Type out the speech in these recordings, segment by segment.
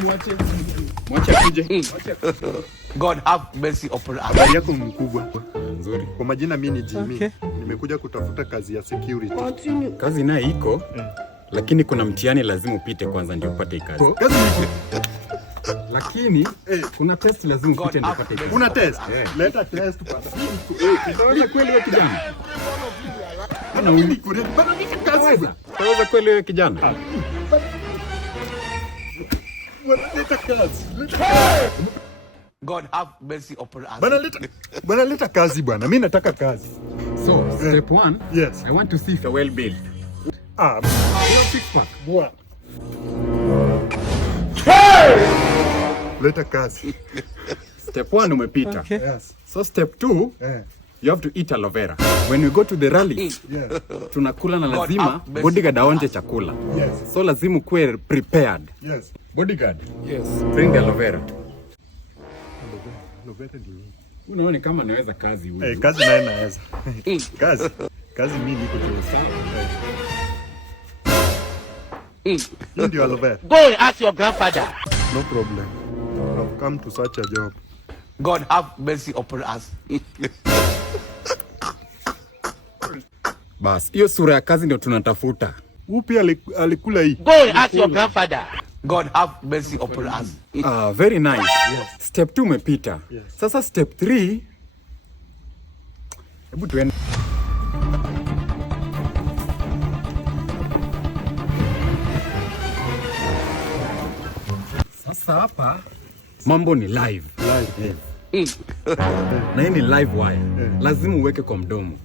Mwache kuje. God have mercy upon us. Habari yako mkubwa? Nzuri. Kwa majina mimi ni Jimmy. Nimekuja kutafuta kazi ya security. Kazi nayo iko. Lakini kuna mtihani lazima upite kwanza ndio upate kazi. Kazi iko. Lakini kuna test lazima upite ndio upate kazi. Kuna test? Leta test bana. Utaweza kweli wewe kijana? Ana wili kure. Bana leta kazi. Utaweza kweli wewe kijana? Leta kazi. God have mercy upon us. Bana leta kazi bwana. Mimi nataka kazi. So, step 1, yes. I want to see if you're well built. Six pack. Bwana. Leta kazi. Step 1 umepita. Okay. Yes. So step 2, you have to eat aloe vera. When we go to the rally, tunakula na lazima bodyguard aonje chakula. Yes. So lazima kuwe prepared. Yes. Bodyguard. Yes. Bring the aloe vera. Aloe vera ni nini? Unaona kama naweza kazi huyu. Kazi naye naweza. Kazi mimi niko tu sawa. You ndio aloe vera. Go and ask your grandfather. No problem. I've come to such a job. God have mercy upon us. Bas, hiyo sura ya kazi ndio tunatafuta. Upi alikula hii? Go and ask your grandfather. God have mercy upon us. Very nice. Yes. Step 2 umepita. Yes. Sasa step 3. Hebu tuende. Sasa hapa mambo ni live. Na hii ni live wire. Lazima uweke kwa mdomo.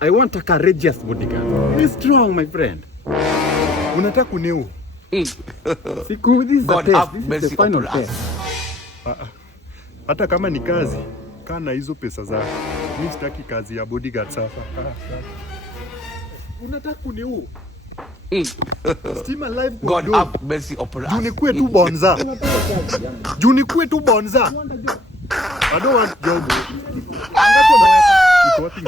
I want a courageous bodyguard. Be strong, my friend. Unataka kuniua? Siku this God test. have This mercy is the final upon us. test. Hata kama ni kazi, kana hizo pesa zako. Mimi sitaki kazi ya bodyguard sasa. Unataka kuniua? Stima live kwa God have mercy upon us. Juni kwetu bonza. Juni kwetu bonza. I don't want job. Iko wapi?